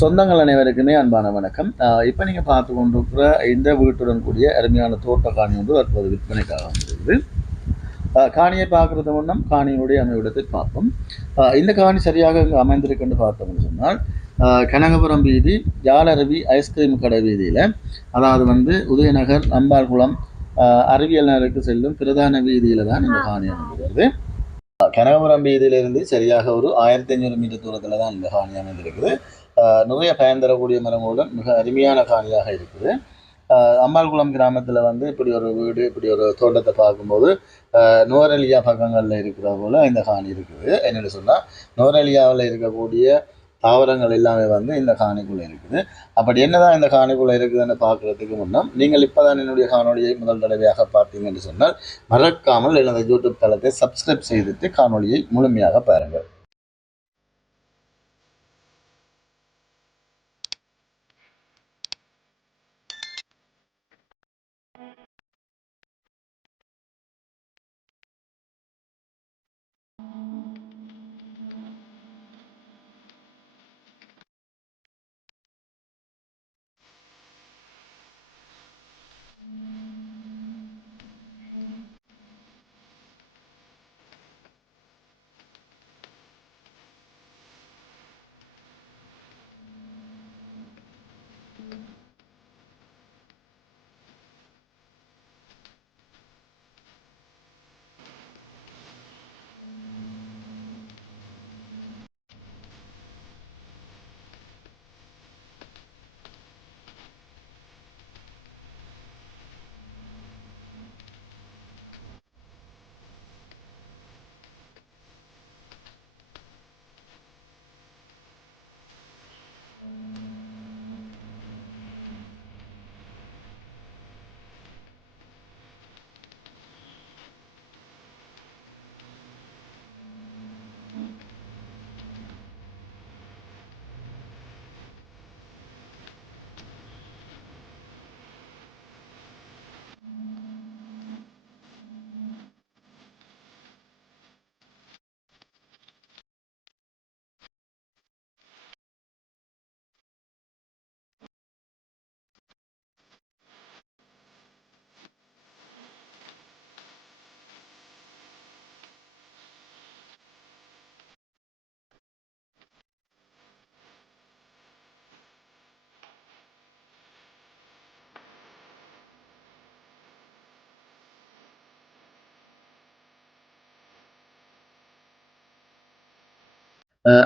சொந்தங்கள் அனைவருக்குமே அன்பான வணக்கம். இப்போ நீங்கள் பார்த்து கொண்டிருக்கிற இந்த வீட்டுடன் கூடிய அருமையான தோட்ட காணி ஒன்று தற்போது விற்பனைக்காக வந்திருக்குது. காணியை பார்க்குறது முன்னம் காணியினுடைய அமைவிடத்தை பார்ப்போம். இந்த காணி சரியாக இங்கே அமைந்திருக்குன்னு பார்த்தோம்னு சொன்னால் கனகபுரம் வீதி ஜாலரவி ஐஸ்கிரீம் கடை வீதியில், அதாவது வந்து உதயநகர் அம்பாள்குளம் அறிவியல் நகருக்கு செல்லும் பிரதான வீதியில் தான் இந்த காணி அமைந்திருக்குது. கனகபுரம் வீதியிலிருந்து சரியாக ஒரு 1500 மீட்டர் தூரத்தில் தான் இந்த காணி அமைந்திருக்குது. நிறைய பயன் தரக்கூடிய மரங்களுடன் மிக அருமையான காணியாக இருக்குது. அம்பாள்குளம் கிராமத்தில் வந்து இப்படி ஒரு வீடு, இப்படி ஒரு தோட்டத்தை பார்க்கும்போது நோரலியா பக்கங்களில் இருக்கிற போல இந்த காணி இருக்குது. என்னென்னு சொன்னால், நோரலியாவில் இருக்கக்கூடிய தாவரங்கள் எல்லாமே வந்து இந்த காணிக்குள்ளே இருக்குது. அப்படி என்னதான் இந்த காணிக்குள்ளே இருக்குதுன்னு பார்க்குறதுக்கு முன்னம், நீங்கள் இப்போ தான் என்னுடைய காணொலியை முதல் தடவையாக பார்த்தீங்கன்னு சொன்னால் மறக்காமல் எனது யூடியூப் தளத்தை சப்ஸ்கிரைப் செய்துட்டு காணொலியை முழுமையாக பாருங்கள்.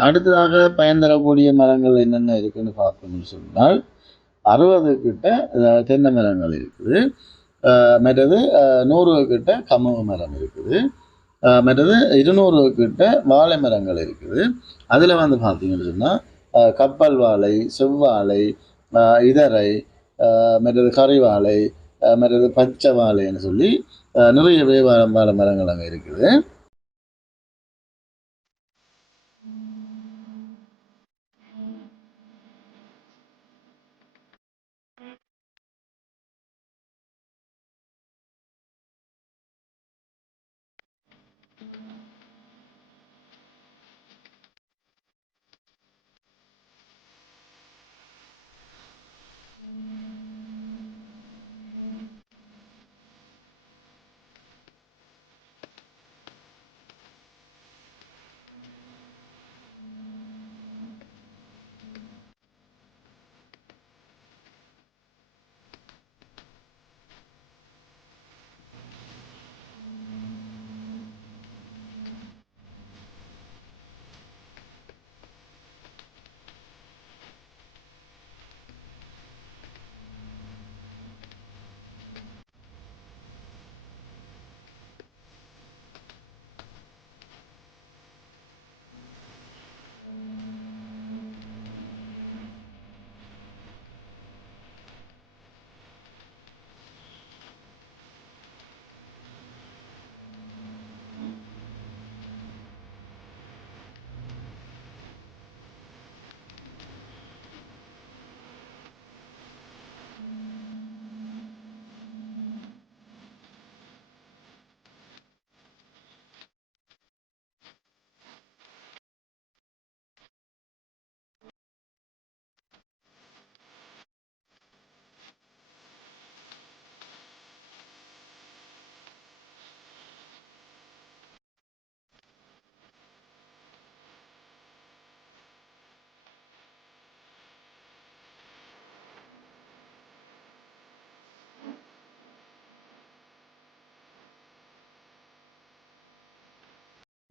அடுத்ததாக பயன் தரக்கூடிய மரங்கள் என்னென்ன இருக்குன்னு பார்க்கணும்னு சொன்னால், 60 கிட்ட தென்னை மரங்கள் இருக்குது. மற்றது 100 கிட்ட கமுக மரம் இருக்குது. மற்றது 200 கிட்ட வாழை மரங்கள் இருக்குது. அதில் வந்து பார்த்தீங்கன்னு சொன்னால் கப்பல் வாழை, செவ்வாழை, இதரை, மற்றது கறிவாழை, மற்றது பச்சை வாழைன்னு சொல்லி நிறையவே வாழை மரங்கள் அங்கே இருக்குது.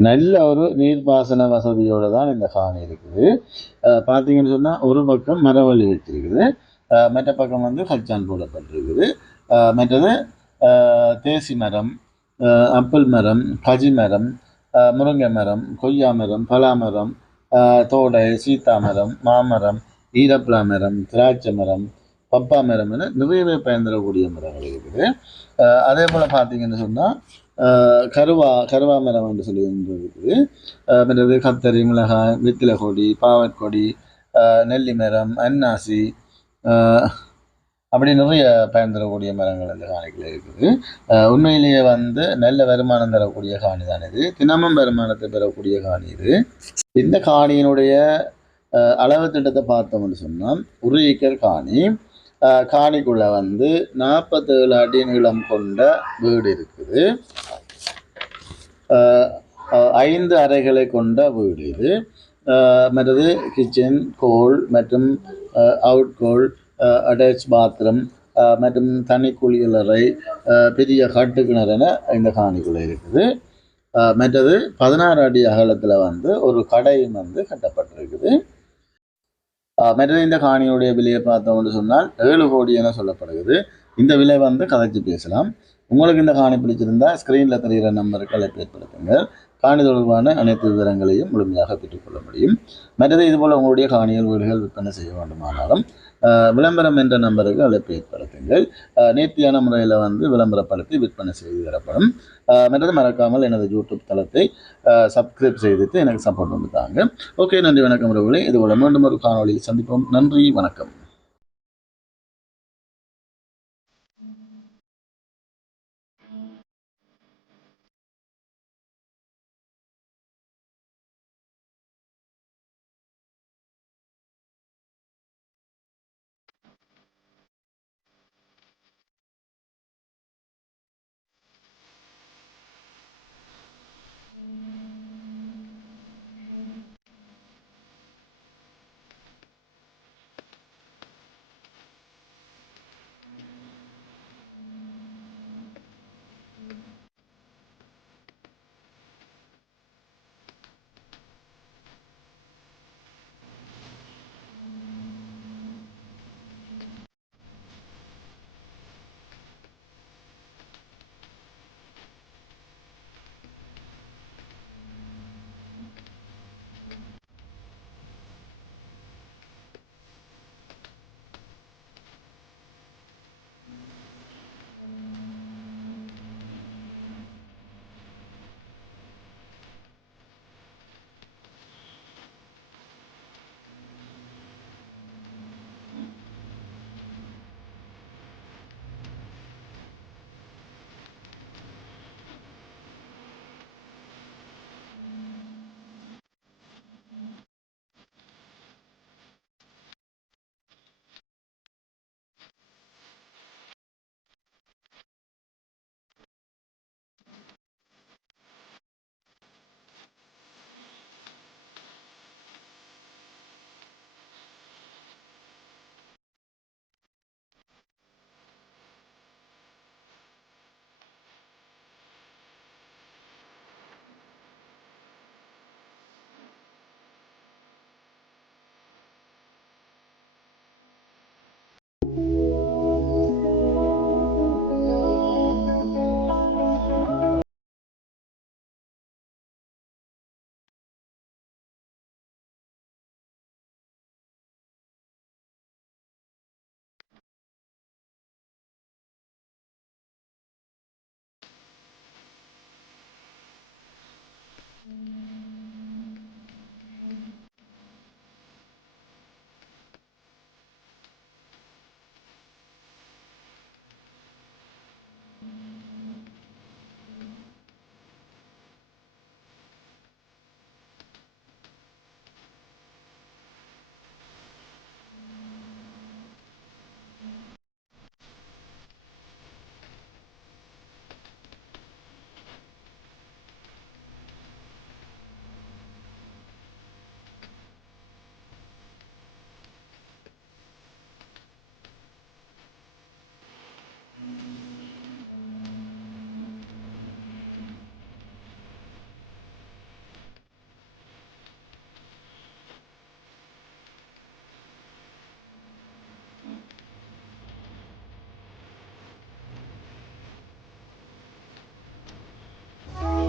நல்ல ஒரு நீர்ப்பாசன வசதியோடு தான் இந்த காணி இருக்குது. பார்த்தீங்கன்னு சொன்னால் ஒரு பக்கம் மரவள்ளி வச்சிருக்குது, மற்ற பக்கம் வந்து கச்சான் போடப்பட்டிருக்குது. மற்றது தேசி மரம், அப்பிள் மரம், கஜி மரம், முருங்கை மரம், கொய்யா மரம், பலா மரம், தோடை, சீத்தா மரம், மாமரம், ஈரப்பலா மரம், திராட்சை மரம், பப்பா மரம் என நிறையவே பயன்படக்கூடிய மரங்கள் இருக்குது. அதே போல் பார்த்தீங்கன்னு சொன்னால் கருவா மரம் என்று சொல்லி ஒன்று இருக்குது. மற்றது கத்தரி, மிளகாய், வெத்திலை கொடி, பாவற்கொடி, நெல்லி மரம், அன்னாசி, அப்படி நிறைய பயன் தரக்கூடிய மரங்கள் இந்த காணிகள் இருக்குது. உண்மையிலேயே வந்து நல்ல வருமானம் தரக்கூடிய காணி தான் இது. தினமும் வருமானத்தை பெறக்கூடிய காணி இது. இந்த காணியினுடைய அளவு திட்டத்தை பார்த்தோம்னு சொன்னால் 1 ஏக்கர் காணி. காணிக்குள்ள வந்து 47 அடி நீளம் கொண்ட வீடு இருக்குது. 5 அறைகளை கொண்ட வீடு இது. மற்றது கிச்சன், கோல் மற்றும் அவுட் கோல், அட்டாச் பாத்ரூம் மற்றும் தனி குளியலறை, பெரிய கட்டு கிணறு என இந்த காணிக்குள்ளே இருக்குது. மற்றது 16 அடி அகலத்தில் வந்து ஒரு கடையும் வந்து கட்டப்பட்டிருக்குது. மற்றது இந்த காணியுடைய விலையை பார்த்தோம்னு சொன்னால் 7 கோடி என சொல்லப்படுகிறது. இந்த விலை வந்து கதைச்சு பேசலாம். உங்களுக்கு இந்த காணி பிடிச்சிருந்தா ஸ்க்ரீனில் தெரிகிற நம்பருக்கு அழைப்பு ஏற்படுத்துங்க. காணி தொடர்பான அனைத்து விவரங்களையும் முழுமையாக பெற்றுக்கொள்ள முடியும். மற்றது இதுபோல் உங்களுடைய காணிகள் வீடுகள் விற்பனை செய்ய வேண்டுமானாலும் விளம்பரம் என்ற நம்பருக்கு அழைப்பு ஏற்படுத்துங்கள். நேர்த்தியான முறையில் வந்து விளம்பரப்படுத்தி விற்பனை செய்து தரப்படும். மற்றது மறக்காமல் எனது யூடியூப் தளத்தை சப்ஸ்கிரைப் செய்துட்டு எனக்கு சப்போர்ட் பண்ணித்தாங்க. ஓகே, நன்றி, வணக்கம் உறவுகளே. இதுபோல் மீண்டும் ஒரு காணொலியில் சந்திப்போம். நன்றி, வணக்கம்.